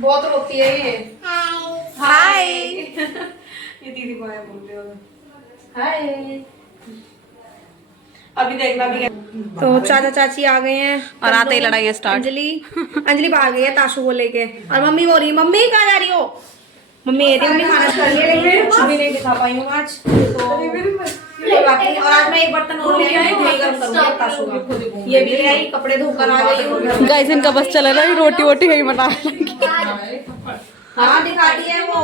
बहुत रोती है ये। हाय। ये दीदी को है बोल रहे हो। हाय। अभी देखना भी। तो चाचा चाची आ गए हैं और आते ही लड़ाई स्टार्ट। अंजलि बाहर गई है ताशु को लेके और मम्मी बोल रही मम्मी कहाँ जा रही हो। मम्मी मम्मी खाना कर लिया लेकिन कुछ भी नहीं दिखा पाई हूँ आज तो और आज मैं एक बर्तन और ले आई वही गर्म करूंगी ताशु का। ये भी ले आई कपड़े धोकर आ गई। गाइस इनका बस चला रहा है रोटी वोटी यही बना। हाँ दिखाती है वो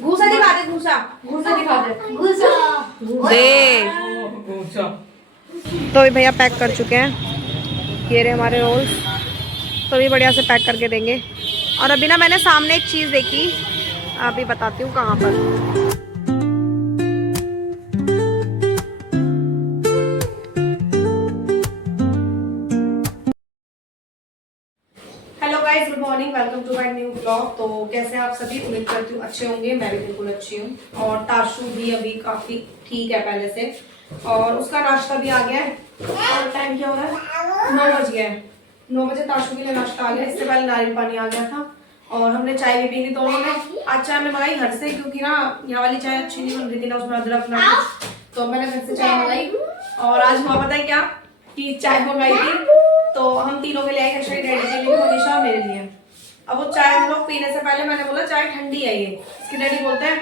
घूसा दिखा दे घूसा दिखा दे दे। तो अभी भैया पैक कर चुके हैं ये रहे हमारे रोल्स तो अभी बढ़िया से पैक करके देंगे। और अभी ना मैंने सामने एक चीज़ देखी अभी बताती हूँ कहाँ पर। Hello guys good morning welcome to my new blog. तो कैसे आप सभी उम्मीद करती हूँ अच्छे होंगे। मैं भी बिल्कुल अच्छी हूँ और ताशु भी अभी काफी ठीक है पहले से और उसका नाश्ता भी आ गया है। और टाइम क्या हो रहा है 9 बज गया है। 9 बजे ताशु के लिए नाश्ता आ गया। इससे पहले नारियल पानी आ गया था और हमने चाय भी पी ली दोनों ने। आज चाय मैं मंगाई घर से क्योंकि ना यहाँ वाली चाय अच्छी नहीं बन रही थी ना उसमें अदरक ना तो मैंने घर से चाय मंगाई। और आज हुआ पता है क्या कि चाय मंगाई थी तो हम तीनों के लिए आई डैडी के लिए मनीषा और मेरे लिए। अब वो चाय हम लोग पीने से पहले मैंने बोला चाय ठंडी है ये। इसके डैडी बोलते हैं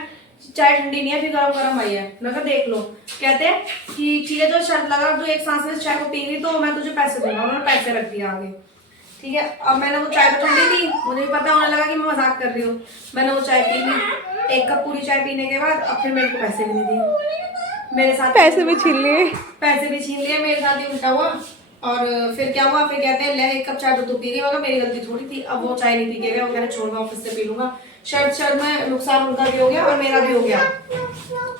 चाय ठंडी नहीं है फिर गरम गरम आई है। मैं कहा देख लो कहते हैं कि ठीक है जो शर्त लगा तो एक सांस में चाय को पीनी तो मैं तुझे पैसे दूंगा। उन्होंने पैसे रख दिया आगे ठीक है। अब मैंने वो चाय तो ठंडी थी मुझे भी पता होने लगा कि मैं मजाक कर रही हूँ। मैंने वो चाय पी ली 1 कप पूरी चाय पीने के बाद अब फिर मेरे को पैसे भी नहीं दिए। मेरे साथ पैसे भी छीन लिए मेरे साथ ही उल्टा हुआ। और फिर क्या हुआ फिर कहते हैं ले 1 कप चाय तो तू पी गई होगा मेरी गलती थोड़ी थी। अब वो चाय नहीं पी के गए वो मैंने छोड़ ऑफिस से पी लूंगा। शर्ट में नुकसान उनका भी हो गया और मेरा भी हो गया।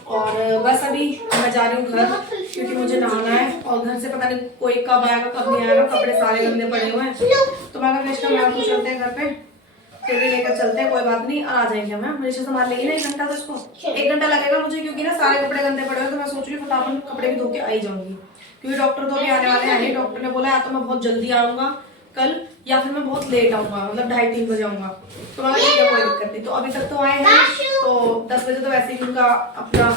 और बस अभी मैं जा रही हूँ घर क्योंकि मुझे नहाना है और घर से पता नहीं कोई कब आएगा कब नहीं आएगा। कपड़े सारे गंदे पड़े हुए हैं तो मैं मैम को चलते हैं घर पे फिर भी लेकर चलते हैं कोई बात नहीं आ जाएंगे। हम मुझे संभाल लेगी ना 1 घंटा तो इसको 1 घंटा लगेगा मुझे क्योंकि ना सारे कपड़े गंदे पड़े हुए तो मैं सोच रही हूँ फटाफट कपड़े भी धो के आई जाऊंगी क्योंकि डॉक्टर तो भी आने वाले हैं नहीं। डॉक्टर ने बोला या तो मैं बहुत जल्दी आऊंगा कल या फिर मैं बहुत लेट आऊंगा मतलब 2:30-3 बजे आऊंगा। तो मैं ठीक है कोई दिक्कत नहीं। तो अभी तक तो आए हैं तो 10 बजे तो वैसे ही उनका अपना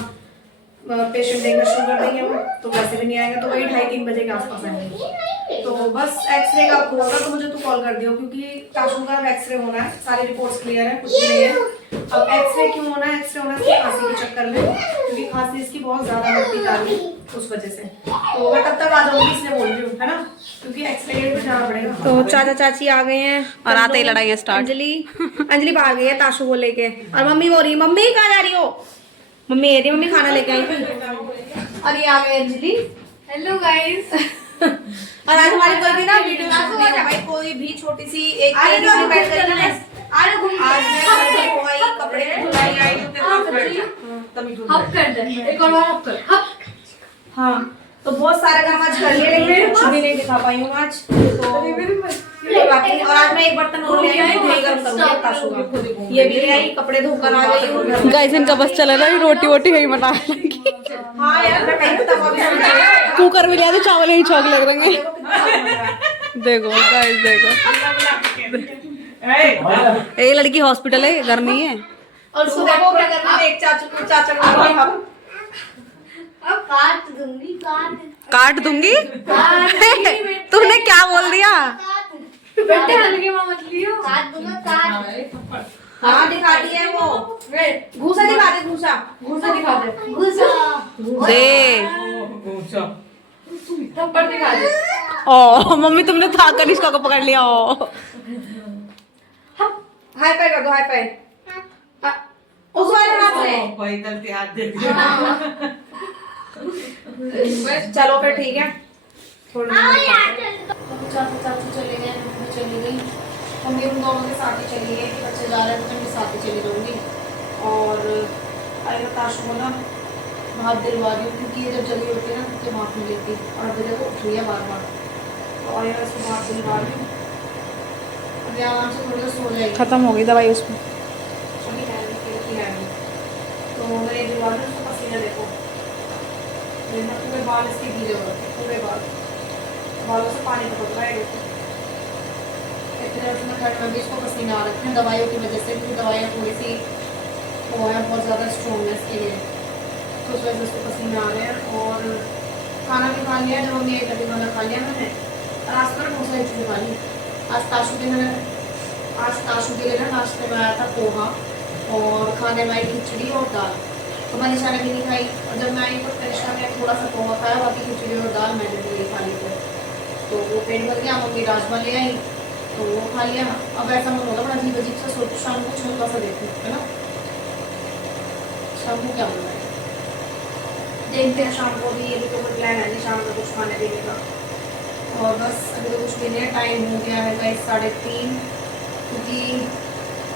पेशेंट देखना शुरू कर देंगे वो तो वैसे भी नहीं आएंगे तो वही 2:30-3 बजे के आसपास आएंगे। तो बस एक्सरे का होगा तो मुझे तो कॉल कर दियो क्योंकि ताशु का एक्सरे होना है सारी रिपोर्ट्स क्लियर है कुछ नहीं है। अब एक्सरे क्यों होना है एक्सरे होना है खांसी के चक्कर में क्योंकि खांसी इसकी बहुत ज्यादा बढ़ती जा रही है उस वजह से। तो मैं तब तक आ जाऊंगी इसलिए बोल रही हूँ है ना क्योंकि एक्सरे पे जाना पड़ेगा। तो चाचा चाची आ गए हैं और आते ही लड़ाई स्टार्ट। अंजलि बाहर गई है ताशु को लेके और मम्मी बोल रही मम्मी कहाँ जा रही हो। मम्मी खाना लेके आई थी और ये आ गए अंजलि। Hello guys. और आज हमारी कोई भी ना वीडियो शूट नहीं है भाई कोई भी छोटी सी एक आज मैं कपड़े धुलाई आई हब कर दे एक और हब कर हाँ तो बहुत सारे काम आज कर लिए लेकिन कुछ भी नहीं दिखा पाई हूँ आज तो और आज मैं एक बर्तन और ले आई वही गर्म करूंगी ताशु का। ये भी ले आई कपड़े धोकर आ गई। गाइस इनका बस चला रहा है रोटी वोटी यही बना। हाँ यार मैं कहीं तवा भी कुकर में लिया तो चावल यही छौक लग रहे हैं। देखो गाइस देखो ये लड़की हॉस्पिटल है घर नहीं है। और उसको देखो क्या करना है एक चाचा को हम अब काट दूंगी तूने क्या बोल दिया बेटे हल्के में मत लियो काट दूंगा काट। हाँ दिखाती है वो घूसा दिखा दे घूसा दिखा दे दे थप्पड़ दिखा दे। ओ मम्मी तुमने था कनिष्का को पकड़ लिया। ओ हाई फाई कर दो हाई फाई उस वाले हाथ से कोई गलती हाथ दे दिया। चलो फिर ठीक है चाचू चले गए मम्मी चली गई मम्मी उन दोनों के साथ ही चली गई बच्चे जा रहे हैं तो मैं साथ ही चली जाऊंगी। और अरे ताशु को ना भात दिलवा रही हूँ क्योंकि ये जब जल्दी होती है ना तो भात नहीं लेती और अभी देखो उठ रही है बार बार तो और उसको भात दिलवा रही हूँ अभी आराम से थोड़ी देर सो जाएगी। खत्म हो गई दवाई उसमें तो मैं दिलवा रही हूँ उसको पसीना देखो पूरे बाल इसके गीले हो रखे पूरे बालों से पानी टपक रहा है। इतने उसमें ठंड में भी इसको पसीना आ रखे हैं दवाइयों की वजह से, क्योंकि दवाइयाँ थोड़ी सी वो है बहुत ज़्यादा स्ट्रॉन्गनेस के लिए, तो उस वजह से उसको पसीना आ रहे हैं। और खाना भी खा लिया, जब हमने एक कभी खाना खा लिया मैंने, और आज पर बहुत सारी चीज़ें खा ली। आज ताशु के लिए ना नाश्ते में आया था पोहा, और खाने में आई खिचड़ी और दाल, तो मनीषा ने भी नहीं खाई। और जब मैं आई तो कनिष्का ने थोड़ा सा पोहा खाया, बाकी खिचड़ी और दाल मैंने भी नहीं खा ली थी, तो वो पेट भर गया। मम्मी राजमा ले आई तो वो खा लिया। अब ऐसा मन होगा बड़ा अजीब अजीब सा, सोच शाम को छोटा सा देखूँ, है ना, शाम को क्या बना है देखते हैं। शाम को भी ये भी तो कोई प्लान है नहीं शाम को कुछ खाने पीने का। और बस अभी तो कुछ भी नहीं है, टाइम हो गया है गाइस 3:30, क्योंकि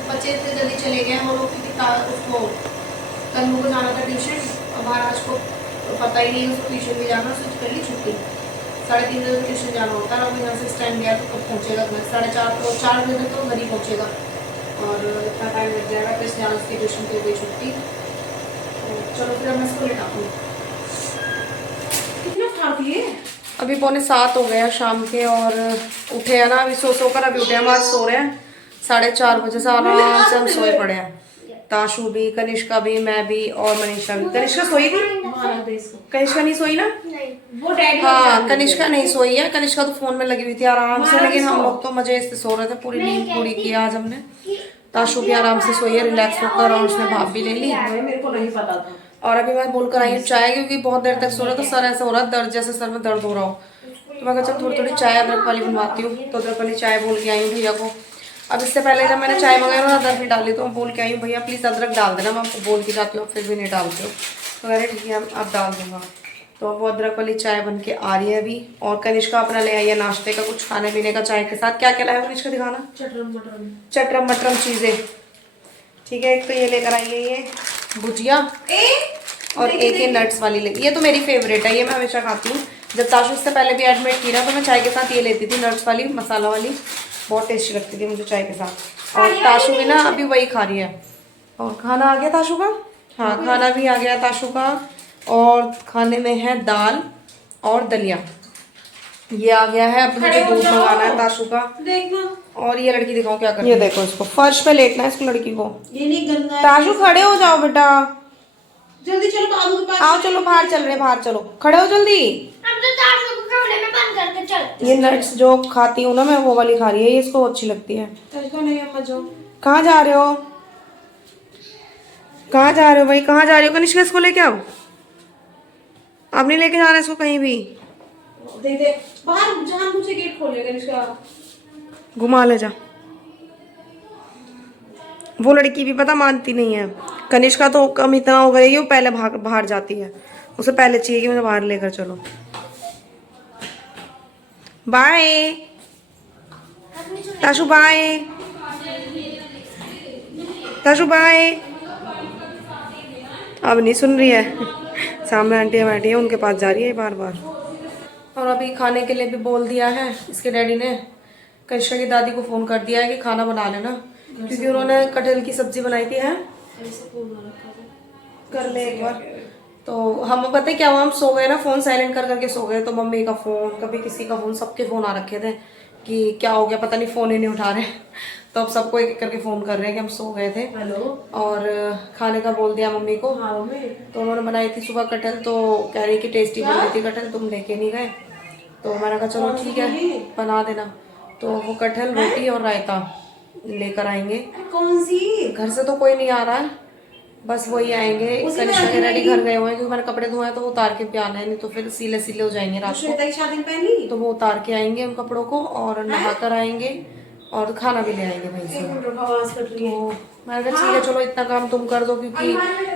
बच्चे इतने जल्दी चले गए हैं वो लोग, क्योंकि उसको कल को जाना था ट्यूशन, और महाराज को तो पता ही नहीं उसको ट्यूशन भी जाना, उसने कर ली छुट्टी। 3:30 बजे ट्यूशन जाना होता है, अब यहाँ से स्टैंड गया तो कब पहुँचेगा घर, 4:30 तो 4 बजे तक तो घर ही पहुँचेगा, और इतना टाइम लग जाएगा, तो इसलिए उसकी ट्यूशन की हो गई छुट्टी। तो चलो फिर मैं इसको लेटा दूँ। कितना खाती है? अभी 6:45 हो गए हैं शाम के, और उठे हैं ना अभी, सो कर अभी उठे हैं, हम आज सो रहे हैं 4:30 बजे से आराम से हम सोए पड़े हैं। ताशु भी, कनिष्का भी, मैं भी और मनीषा भी। कनिष्का सोई थी? कनिष्का नहीं सोई ना? वो डैडी हाँ कनिष्का नहीं सोई है, कनिष्का तो फोन में लगी हुई थी आराम से, लेकिन हम लोग तो मजे से सो रहे थे, पूरी नींद पूरी की आज हमने। ताशु भी आराम से सोई है रिलैक्स होकर, और उसने भाप भी ले ली। मेरे को नहीं पता था। और अभी मैं बोलकर आई हूँ चाय, क्योंकि बहुत देर तक सो रहा तो सर ऐसा हो रहा दर्द, जैसे सर में दर्द हो रहा हो, तो मैं चल थोड़ी थोड़ी चाय अदरक वाली बनवाती हूँ। तो अदरक वाली चाय बोल के आई हूँ भैया को। अब इससे पहले जब मैंने चाय मंगाई ना अदरक नहीं डाली, तो मैं बोल के आई हूँ भैया प्लीज़ अदरक डाल देना, मैं आपको बोल के जाती हूँ फिर भी नहीं डालती हूँ, तो कह रहे ठीक है अब डाल दूँगा। तो वो अदरक वाली चाय बन के आ रही है अभी। और कनिष्का अपना ले आई है नाश्ते का कुछ खाने पीने का चाय के साथ। क्या क्या लाया कनिष्का दिखाना? चटरम मटरम चीज़ें, ठीक है। एक तो ये लेकर आई है ये भुजिया, और एक ये नट्स वाली लेती, ये तो मेरी फेवरेट है, ये मैं हमेशा खाती हूँ। जब ताशु से पहले भी एडमिट की ना, तो मैं चाय के साथ ये लेती थी, नट्स वाली मसाला वाली, बहुत टेस्टी लगती थी मुझे चाय के साथ। और ताशु भी ना अभी वही खा रही है। और खाना आ गया ताशु का? हाँ खाना भी आ गया ताशु का, और खाने में है दाल और दलिया, ये आ गया है। अब मुझे दूध मंगाना है ताशु का। देखना। और ये लड़की दिखाओ क्या कर, ये देखो इसको फर्श पे लेटना है इसको लड़की को। ये नहीं गंदा है। ताशु खड़े हो जाओ बेटा, जल्दी चलो बाबू के पास। आओ चलो बाहर चल रहे, बाहर चलो, खड़े हो जल्दी। अब तो ताशु को कमरे में बंद करके चल। ये नट्स जो खाती हूँ ना मैं, वो वाली खा रही है, ये इसको अच्छी लगती है। तरीका नहीं अम्मा जाओ। कहाँ जा रहे हो? कहाँ जा रहे हो भाई, कहाँ जा रहे हो? कनिष्का इसको लेके आओ, आप नहीं लेके जाना इसको कहीं भी। दे दे बाहर, जहाँ मुझे गेट खोलेगा इसका। घुमा ले जा। वो लड़की भी पता मानती नहीं है, कनिष्का तो कम इतना हो गई, वो पहले बाहर जाती है, उसे पहले चाहिए कि मुझे बाहर लेकर चलो। Bye Tashu, bye Tashu, bye. अब नहीं सुन रही है, सामने आंटियाँ बैठी है उनके पास जा रही है बार बार। और अभी खाने के लिए भी बोल दिया है इसके डैडी ने, कनिष्का की दादी को फोन कर दिया है कि खाना बना लेना, क्योंकि उन्होंने कटहल की सब्जी बनाई थी। है कर ले एक बार। तो हम पता है क्या हुआ, हम सो गए ना, फोन साइलेंट कर करके सो गए, तो मम्मी का फोन, कभी किसी का फोन, सबके फोन आ रखे थे कि क्या हो गया पता नहीं, फोन ही नहीं उठा रहे। तो अब सबको एक एक करके फोन कर रहे हैं कि हम सो गए थे। हेलो। और खाने का बोल दिया मम्मी को। हाँ मम्मी। तो उन्होंने बनाई थी सुबह कटहल, तो कह रही कि टेस्टी बन रही थी कटहल, तुम लेके नहीं गए, तो मैंने कहा चलो ठीक है बना देना। तो वो कटहल रोटी और रायता लेकर आएंगे। कौन सी? घर से तो कोई नहीं आ रहा है, बस वही आएंगे। कनिष्का के डैडी घर गए हुए हैं, क्योंकि मैंने कपड़े धोए हैं तो वो उतार के भी आना है, नहीं तो फिर सीले सीले हो जाएंगे रात को। श्वेता की शादी में पहनी तो वो उतार के आएंगे उन कपड़ों को, और नहा कर आएंगे, और खाना भी ले आएंगे वहीं से। तो मैंने कहा ठीक है चलो इतना काम तुम कर दो, क्योंकि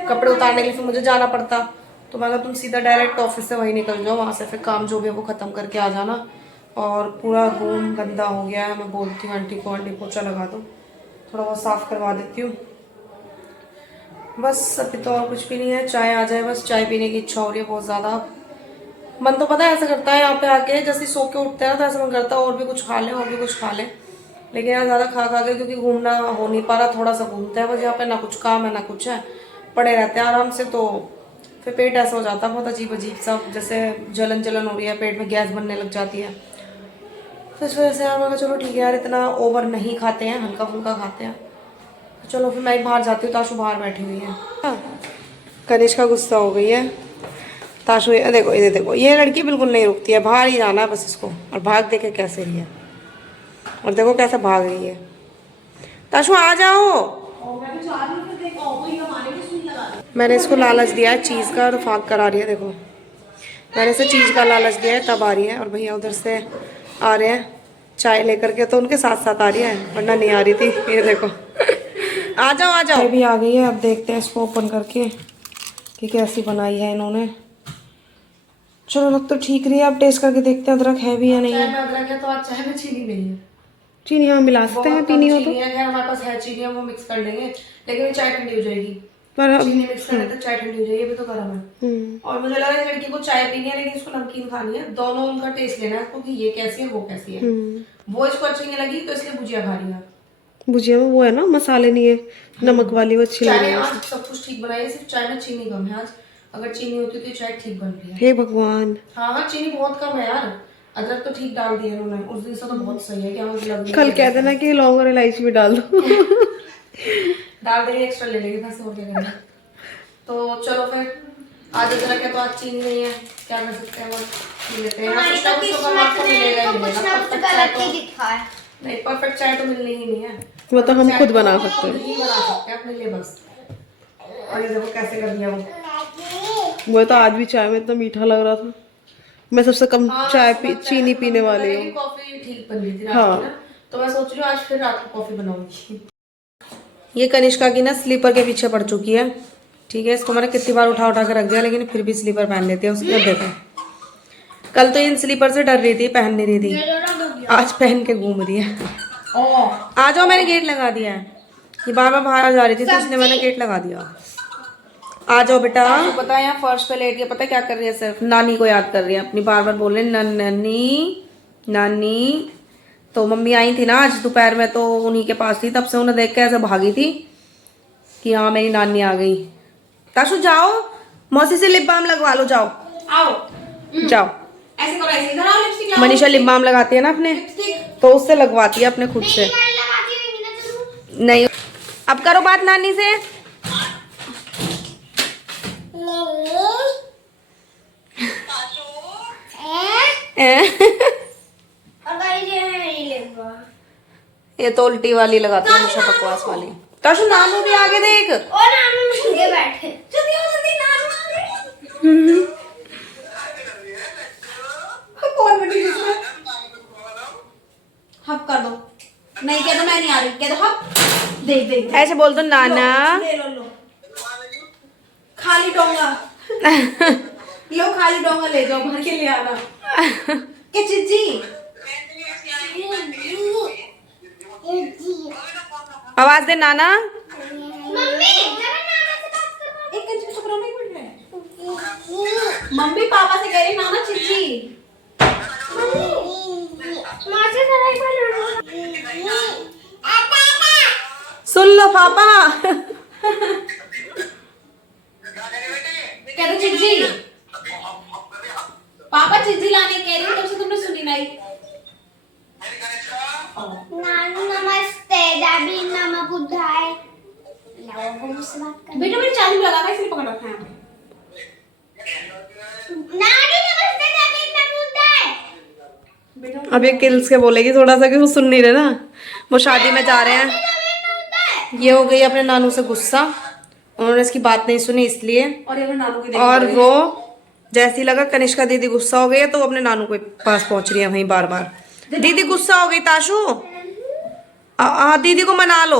कपड़े उतारने के लिए फिर मुझे जाना पड़ता। तो मैं कहा तुम सीधा डायरेक्ट ऑफिस से वहीं निकल जाओ, वहाँ से फिर काम जो भी है वो ख़त्म करके आ जाना। और पूरा रूम गंदा हो गया है, मैं बोलती हूँ आंटी को, आंटी पोछा लगा दो, थोड़ा बहुत साफ़ करवा देती हूँ। बस अभी तो और कुछ भी नहीं है, चाय आ जाए बस, चाय पीने की इच्छा हो रही है बहुत ज़्यादा। मन तो पता है ऐसा करता है यहाँ पे आके, जैसे सो के उठते हैं तो ऐसा मन करता है और भी कुछ खा लें, और भी कुछ खा लें, लेकिन यहाँ ज़्यादा खा के क्योंकि घूमना हो नहीं पा रहा, थोड़ा सा घूमते हैं बस यहाँ पे, ना कुछ काम है ना कुछ है, पड़े रहते हैं आराम से। तो फिर पेट ऐसा हो जाता है बहुत अजीब अजीब सा, जैसे जलन जलन हो रही है पेट में, गैस बनने लग जाती है। तो इस वजह से हम कहा चलो ठीक है यार, इतना ओवर नहीं खाते हैं, हल्का फुल्का खाते हैं। तो चलो फिर मैं बाहर जाती हूँ, ताशु बाहर बैठी हुई है। कनिष्का गुस्सा हो गई है। ताशु ये देखो, ये देखो, ये लड़की बिल्कुल नहीं रुकती है, बाहर ही जाना है बस इसको। और भाग देखे कैसे रही है, और देखो कैसे भाग रही है। ताशु आ जाओ। मैंने इसको लालच दिया है चीज़ का, तो फाक कर आ रही है। देखो मैंने इसे चीज़ का लालच दिया है तब आ रही है। और भैया उधर से आ रहे हैं चाय लेकर के, तो उनके साथ साथ आ रही है, वरना नहीं आ रही थी। ये देखो आ जाओ आ जाओ। भी आ गई है, अब देखते हैं इसको ओपन करके कि कैसी बनाई है इन्होंने। चलो लग तो ठीक रही है, अब टेस्ट करके देखते हैं अदरक है भी या नहीं चाय है। में अदरक है तो आज चाय में चीनी नहीं है। चीनी हाँ मिला सकते हैं, पीनी हो तो। चीनी है, खैर हमारे पास है चीनी, हम वो मिक्स कर लेंगे, लेकिन ये चाय ठंडी हो जाएगी। पर अब चीनी मिक्स करने तक चाय ठंडी हो जाएगी, अभी तो गर्म है। और मुझे लगा इस लड़की को चाय पीनी है, लेकिन इसको नमकीन खानी है। दोनों उनका टेस्ट लेना है इसको कि ये कैसी है वो कैसी है। वो इसको अच्छी नहीं लगी तो इसलिए भुजिया खा रही है। भुजिया में वो है ना मसाले नहीं है, नमक वाली, वो अच्छी लग चाय रही में है। आज सब कुछ ठीक बनाई है, सिर्फ चाय में चीनी कम है आज। अगर चीनी होती तो ये चाय ठीक बन रही है। हे भगवान, हाँ हाँ, चीनी बहुत कम है यार। अदरक तो ठीक डाल दिया इन्होंने उस दिन से, तो बहुत सही है। क्या मुझे लग कल कह देना कि लौंग और इलायची भी डाल दो। डाल देंगे, एक्स्ट्रा ले लेंगे, पैसे और क्या करेंगे। तो चलो फिर आज अदरक है तो आज चीनी नहीं है, क्या कर सकते हैं, वो पी लेते हैं। हमारी तो किस्मत में तो कुछ ना कुछ गलत ही दिखा है। नहीं, परफेक्ट चाय तो मिलनी ही नहीं है। वो तो हम खुद बना चाय सकते तो खुद ही बना सकते हैं अपने लिए बस। और ये देखो कैसे कर दिया वो। हैं। वो तो आज भी चाय में इतना मीठा लग रहा था। मैं सबसे कम चाय चीनी पीने वाली हूँ। कॉफी ठीक बन रही थी हाँ। रात की ना, तो मैं सोच रही हूँ आज फिर रात को कॉफी बनाऊंगी। ये कनिष्का की ना स्लीपर के पीछे पड़ चुकी है। ठीक है, इसको मैंने कितनी बार उठा उठा के रख दिया, लेकिन फिर भी स्लीपर पहन लेती है उसके। देखो कल तो इन स्लीपर से डर रही थी, पहन नहीं रही थी, आज पहन के घूम रही है। आ जाओ, मैंने गेट लगा दिया है। ये बार बार बाहर जा रही थी तो इसलिए मैंने गेट लगा दिया। आ जाओ बेटा। आपको पता है यहाँ फर्श पे लेट के पता है क्या कर रही है, सिर्फ नानी को याद कर रही है अपनी, बार बार बोल रही है नानी नानी। तो मम्मी आई थी ना आज दोपहर में, तो उन्हीं के पास थी, तब से उन्हें देख के ऐसे भागी थी कि हाँ मेरी नानी आ गई। ताशु जाओ, मौसी से लिप बाम लगवा लो, जाओ आओ जाओ। ऐसे करो, ऐसे इधर आओ, लिपस्टिक लगाओ। मनीषा लिप बाम लगाती है ना अपने, तो उससे लगवाती है अपने खुद से। नहीं, अब करो बात नानी से। ये तो उल्टी वाली लगाती है मनीषा, बकवास वाली। ताशु नानू भी आगे देख। और नानू मुझे बैठे जल्दी आओ, जल्दी नानू आ गए। कौन बैठी है इसमें? हप कर दो। नहीं कह दो मैं नहीं आ रही, कह दो हप। देख देख ऐसे बोल दो नाना। ले लो लो, खाली डोंगा। लो खाली डोंगा ले जाओ, भर के ले आना। के चिज्जी आवाज दे नाना। मम्मी जरा नाना से बात करो। एक चुप रहो, नहीं बोल रहे। मम्मी पापा से कह रही नाना चिज्जी। माँ से जरा एक बार सुन लो पापा। कह दो चिज्जी। पापा चिज्जी लाने कह रही, तब से तुमने सुनी नहीं। नानू नमस्ते, दादी नमः बुद्धाय। लाओ वो मुझसे बात कर। बेटा मेरी चाबी लगा था इसलिए पकड़ रखा है। नानी नमस्ते, दादी नमः बुद्धाय। अब ये किल्स के बोलेगी थोड़ा सा कि वो सुन नहीं रहे ना, वो शादी में जा रहे हैं। ये हो गई अपने नानू से गुस्सा, उन्होंने इसकी बात नहीं सुनी इसलिए। और ये नानू की और वो जैसी लगा कनिष्का दीदी गुस्सा हो गई है, तो वो अपने नानू के पास पहुंच रही है वहीं बार बार। दीदी गुस्सा हो गई ताशु, दीदी को मना लो।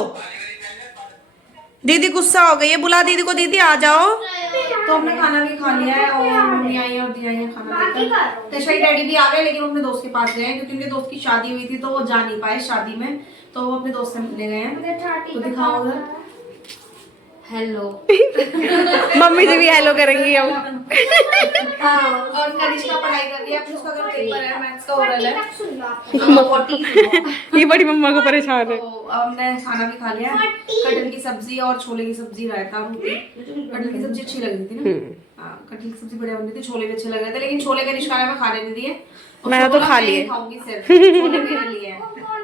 दीदी गुस्सा हो गई है, बुला दीदी को, दीदी आ जाओ। तो हमने खाना भी खा लिया है, और मम्मी आई है और दी आई है खाना लेकर। तेजस्वी डैडी भी आ गए, लेकिन वो अपने दोस्त के पास गए हैं क्योंकि उनके दोस्त की शादी हुई थी, तो वो जा नहीं पाए शादी में, तो वो अपने दोस्त से मिलने गए हैं। तो दिखाओ उधर, हेलो। मम्मी से भी हेलो करेंगी हम। हाँ, और कनिष्का पढ़ाई कर रही है, उसका अगर पेपर है मैथ्स का ओरल है। ये बड़ी मम्मा को परेशान है। तो हमने खाना भी खा लिया, कटहल की सब्जी और छोले की सब्जी, रायता, रोटी। कटहल की सब्जी अच्छी लग रही थी ना। हाँ, कटहल की सब्जी बढ़िया बनी थी, छोले भी अच्छे लग रहे थे, लेकिन छोले कनिष्का ने खाने नहीं दिए, और मैंने तो बोला, खा मैं लिए। नहीं खाऊंगी सिर्फ छोटे मेरे लिए है।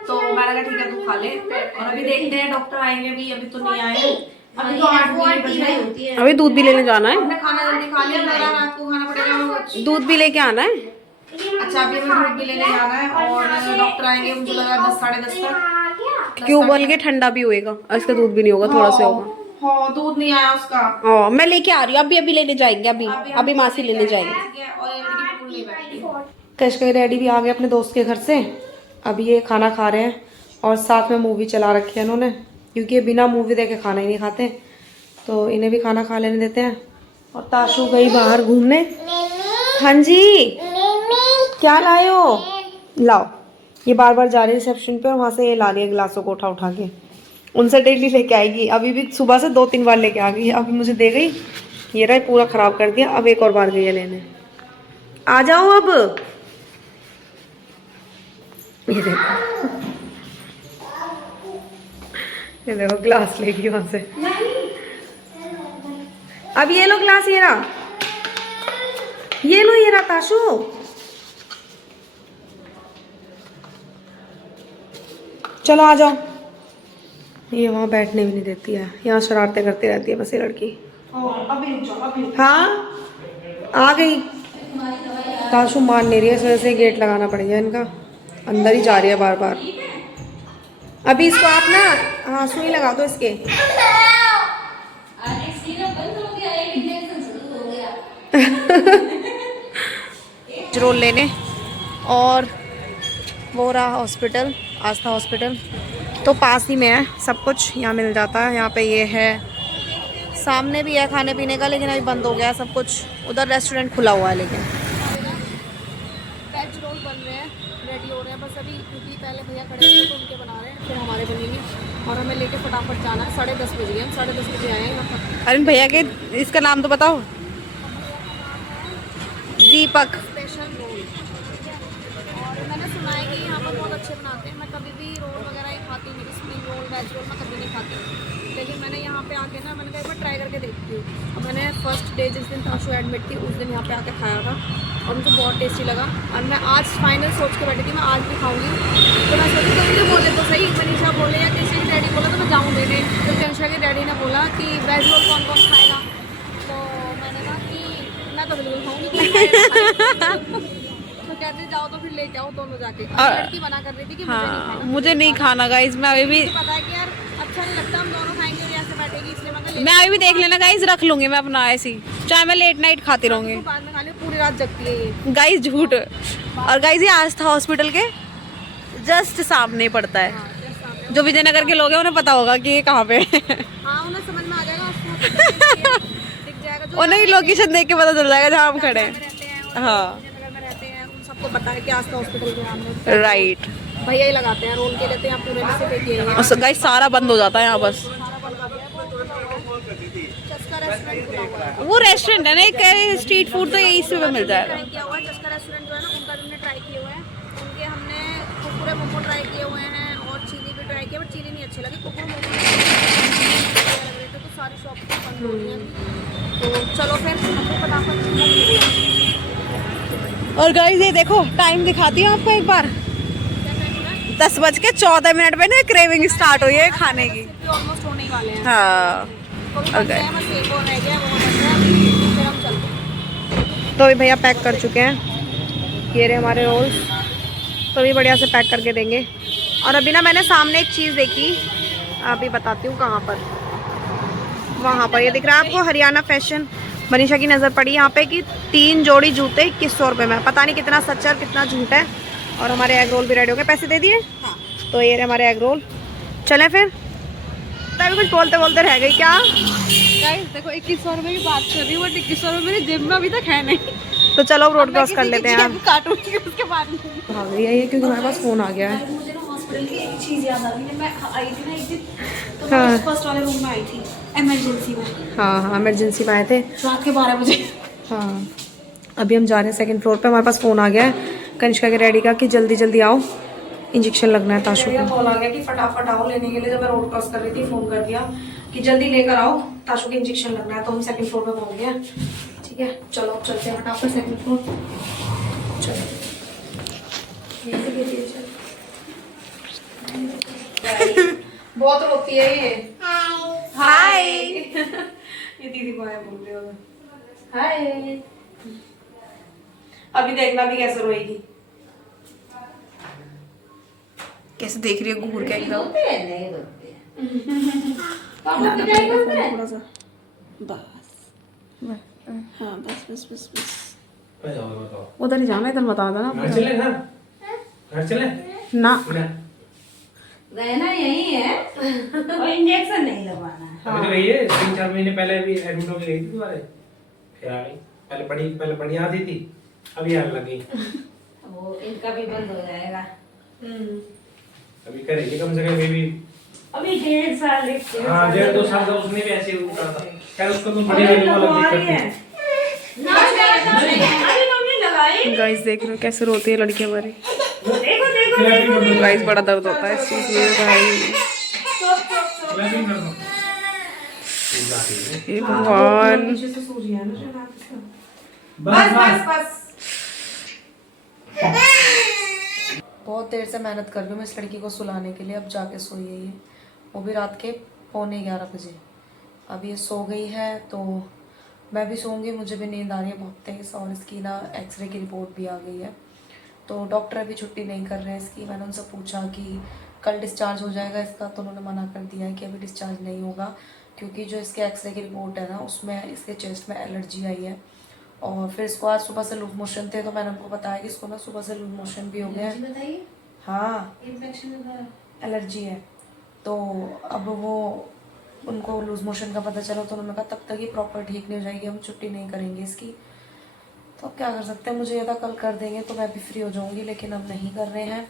तो मैंने कहा ठीक है तू खा ले। और अभी देखते हैं डॉक्टर आएंगे भी, अभी तो नहीं आए, अभी तो 8 बज रहे होती है। अभी दूध भी लेने जाना है, हमने खाना जल्दी खा लिया, मेरा रात को खाना पड़ेगा। दूध भी लेके आना है। अच्छा अभी हमें दूध भी लेने जाना है और डॉक्टर आएंगे मुझे लगा 10 साढ़े 10 तक। क्यों बोल के ठंडा भी होएगा और इसका दूध भी नहीं होगा, थोड़ा सा होगा। हाँ दूध नहीं आया उसका। हाँ मैं लेके आ रही हूँ, अभी लेने जाएंगे, अभी मासी लेने जाएंगे। और ये लड़की बिल्कुल नहीं बैठती। कश डैडी भी आ गए अपने दोस्त के घर से, अभी ये खाना खा रहे हैं और साथ में मूवी चला रखी है इन्होंने, क्योंकि ये बिना मूवी देखे खाना ही नहीं खाते, तो इन्हें भी खाना खा लेने देते हैं। और ताशु गई बाहर घूमने। हाँ जी क्या लाए हो? लाओ, ये बार बार जा रही है रिसेप्शन पे और वहाँ से ये ला रही है गिलासों को उठा उठा के, उनसे डेली लेके आएगी। अभी भी सुबह से 2-3 बार लेके आ गई, अभी मुझे दे गई, ये रहा पूरा खराब कर दिया, अब एक और बार गई है लेने। आ जाओ अब, ये देखो ये देखो ग्लास लेगी वहां से। अब ये लो ग्लास, ये रहा, ये लो, ये रहा ताशु। चलो आ जाओ। ये वहां बैठने भी नहीं देती है, यहाँ शरारतें करती रहती है बस ये लड़की। अभी रुक जाओ, अभी हाँ आ गई। ताशु मान नहीं रही है, इस वजह से गेट लगाना पड़ेगा इनका, अंदर ही जा रही है बार बार। अभी इसको आप ना, हाँ सुई लगा दो इसके। रोल लेने, और वो रहा हॉस्पिटल, आस्था हॉस्पिटल, तो पास ही में है सब कुछ, यहाँ मिल जाता है। यहाँ पे ये है, सामने भी है खाने पीने का, लेकिन अभी बंद हो गया है सब कुछ। उधर रेस्टोरेंट खुला हुआ है, लेकिन वेज रोल बन रहे हैं, रेडी हो रहे हैं बस अभी, क्योंकि पहले भैया खड़े थे तो उनके बना रहे हैं, फिर हमारे बनेंगे और हमें लेके फटाफट जाना है। 10:30 बज गए, हम 10:30 बजे आए हैं यहाँ पर। अरे भैया के इसका नाम तो बताओ। दीपक स्पेशल रोल। और मैंने सुना है कि यहाँ पर बहुत अच्छे बनाते हैं। मैं कभी भी रोल वगैरह ही खाती नहीं, स्प्रिंग रोल वेज रोल मैं कभी नहीं खाती, लेकिन मैंने यहाँ पे आके ना, मैंने कहा एक बार ट्राई करके देखती हूँ। और मैंने फर्स्ट डे जिस दिन ताशु एडमिट थी उस दिन यहाँ पे आके खाया था और मुझे बहुत टेस्टी लगा। और मैं आज फाइनल सोच के बैठी थी मैं आज भी खाऊंगी, तो मैं सोची तो मुझे बोले तो सही, मनीषा बोले या किसी के डैडी बोला तो मैं जाऊँ लेने। तो मनीषा के डैडी ने बोला कि वेज रोल कौन कौन खाएगा, तो मैंने कहा कि मैं तो बिल्कुल खाऊंगी। तो कहते जाओ तो फिर लेके आओ दोनों जाके। लड़की मना कर रही थी कि मुझे नहीं खाना गाइस, मैं अभी भी पता है कि यार अच्छा नहीं लगता, हम दोनों खाएंगे और ऐसे बैठेगी, इसलिए मैं अभी भी देख लेना गाइस, रख लूंगी मैं अपना ऐसी, चाहे मैं लेट नाइट खाती रहूंगी, बाद में खा लियो, पूरी रात जगती है ये गाइस, झूठ। और गाइस ये आस्था हॉस्पिटल के जस्ट सामने ही पड़ता है। जो विजयनगर के लोग हैं उन्हें पता होगा कि ये कहाँ पे है। हाँ उन्हें समझ में आ जाएगा, दिख जाएगा, उन्हें लोकेशन देख के पता चल जाएगा जहाँ हम खड़े हैं। हाँ सबको पता है कि आस्था हॉस्पिटल के नाम में, राइट। भैया ही लगाते हैं, रोल के लेते हैं पूरे में से देखिए। गाइस सारा बंद हो जाता है यहाँ बस। वो रेस्टोरेंट है ना, एक स्ट्रीट फूड, तो यही से मिल जाएगा। किया हुआ है चस्का रेस्टोरेंट जो है ना, उनका हमने ट्राई किए हुए हैं, उनके हमने कुरकुरे मोमो ट्राई किए हुए हैं और चिली भी ट्राई किया, बट चिली नहीं अच्छी लगी, कुरकुरे मोमो तो सारी शॉप बंद हो गई हैं। तो चलो फिर फटाफट। और गाइस ये देखो टाइम दिखाती हूँ आपको एक बार, 10:14 पे ना क्रेविंग स्टार्ट हुई है खाने की, ऑलमोस्ट होने वाले हैं। हाँ तो अभी भैया पैक कर चुके हैं, ये रहे हमारे रोल्स, तो अभी बढ़िया से पैक करके देंगे। और अभी ना मैंने सामने एक चीज़ देखी, अभी बताती हूँ कहाँ पर, वहाँ पर ये दिख रहा है आपको, हरियाणा फैशन। मनीषा की नज़र पड़ी यहाँ पे कि 3 जोड़ी जूते 2100 रुपये में, पता नहीं कितना सच है और कितना झूठ है। और हमारे एग रोल भी रेडी हो गए, पैसे दे दिए। हाँ। तो ये रहे हमारे एग रोल, चलें फिर। तभी कुछ बोलते बोलते रह गई क्या? गाइस देखो 2100 रुपये की बात कर रही हूँ, बट 2100 रुपये मेरी जेब में अभी तक है नहीं। तो चलो अब रोड क्रॉस कर लेते हैं, काटूंगी उसके बाद भाग रही है ये, क्योंकि हमारे पास फ़ोन आ गया है। मुझे ना हॉस्पिटल की एक चीज़ याद आ गई, मैं आई थी ना एक दिन, तो मैं फर्स्ट वाले रूम में आई थी इमरजेंसी में। हाँ इमरजेंसी में आए थे रात के 12 बजे। हाँ अभी हम जा रहे हैं 2nd फ्लोर पे, हमारे पास फ़ोन आ गया है कनिष्का के डैडी का कि जल्दी जल्दी आओ, इंजेक्शन लगना है ताशु को। कॉल आ गया कि फटाफट आओ लेने के लिए, जब मैं रोड क्रॉस कर रही थी फ़ोन कर दिया कि जल्दी लेकर आओ, ताशु के इंजेक्शन लगना है। तो हम 2nd फ्लोर पे पहुँच गए। ठीक है चलो चलते हैं फटाफट 2nd फ्लोर, चलो। बहुत रोती है ये। हाय। ये दीदी को हाय बोल रहे होगा। हाय। अभी देखना भी कैसे रोएगी। कैसे देख रही है घूर के एकदम। नहीं रोते पापा पिटाई करते हैं। थोड़ा सा बस। हाँ बस बस बस बस। उधर ही जाना, इधर बता देना। घर चले ना, घर चले ना रहना यही है और इंजेक्शन नहीं लगवाना है। अभी तो गई है 3-4 महीने पहले भी एडमिट होके गई थी तुम्हारे, फिर आ गई। पहले बड़ी आती थी, अभी आने लगी। वो इनका भी बंद हो जाएगा। अभी करेगी कम से कम बेबी। अभी 1.5 साल हाँ 1.5-2 साल का उसने भी ऐसे ही कहा था। क्या उसको तो बड़ी वाली वाला दिक्कत थी। अभी मम्मी लगाई। गाइस देख रहे हो कैसे रोती है लड़की हमारी। देखो देखो गाइस बड़ा दर्द होता है इस चीज में भाई। हे भगवान। नीचे से सूज गया ना शायद आपका। बस बस बस। बहुत देर से मेहनत कर रही हूँ मैं इस लड़की को सुलाने के लिए। अब जाके सोई है ये, वो भी रात के 11:45 बजे। अब ये सो गई है तो मैं भी सोऊंगी। मुझे भी नींद आ रही है बहुत तेज, और इसकी ना एक्सरे की रिपोर्ट भी आ गई है। तो डॉक्टर अभी छुट्टी नहीं कर रहे हैं इसकी। मैंने उनसे पूछा कि कल डिस्चार्ज हो जाएगा इसका, तो उन्होंने मना कर दिया है कि अभी डिस्चार्ज नहीं होगा, क्योंकि जो इसके एक्सरे की रिपोर्ट है ना उसमें इसके चेस्ट में एलर्जी आई है। और फिर इसको आज सुबह से लूज मोशन थे, तो मैंने उनको बताया कि इसको ना सुबह से लूज मोशन भी हो गया है। बताइए। हाँ इन्फेक्शन एलर्जी है। तो अब वो उनको लूज मोशन का पता चला, तो उन्होंने कहा तब तक ही प्रॉपर ठीक नहीं हो जाएगी हम छुट्टी नहीं करेंगे इसकी। तो अब क्या कर सकते हैं, मुझे ये था कल कर देंगे तो मैं भी फ्री हो जाऊंगी, लेकिन अब नहीं कर रहे हैं।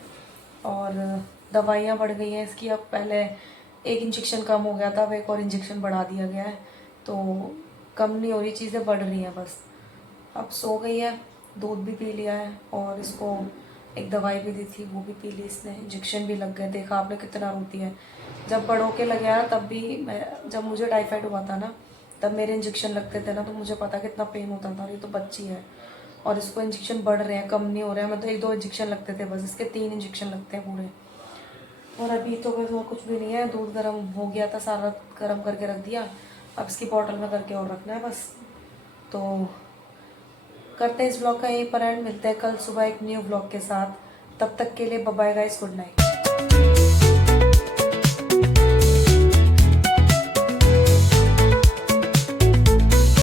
और दवाइयाँ बढ़ गई हैं इसकी। अब पहले एक इंजेक्शन कम हो गया था, अब एक और इंजेक्शन बढ़ा दिया गया है। तो कम नहीं हो रही, चीज़ें बढ़ रही हैं बस। अब सो गई है, दूध भी पी लिया है, और इसको एक दवाई भी दी थी वो भी पी ली इसने। इंजेक्शन भी लग गए, देखा आपने कितना रोती है। जब बड़ों के लगे ना तब भी जब मुझे टाइफाइड हुआ था ना तब मेरे इंजेक्शन लगते थे ना, तो मुझे पता कितना पेन होता था। ये तो बच्ची है और इसको इंजेक्शन बढ़ रहे हैं, कम नहीं हो रहे हैं। मतलब 1-2 इंजेक्शन लगते थे बस, इसके 3 इंजेक्शन लगते हैं पूरे। और अभी तो बस और कुछ भी नहीं है। दूध गर्म हो गया था, सारा गर्म करके रख दिया। अब इसकी बॉटल में करके और रखना है बस। तो करते हैं इस ब्लॉग का यहीं पर एंड। मिलते हैं कल सुबह एक न्यू ब्लॉग के साथ। तब तक के लिए bye bye guys, good night.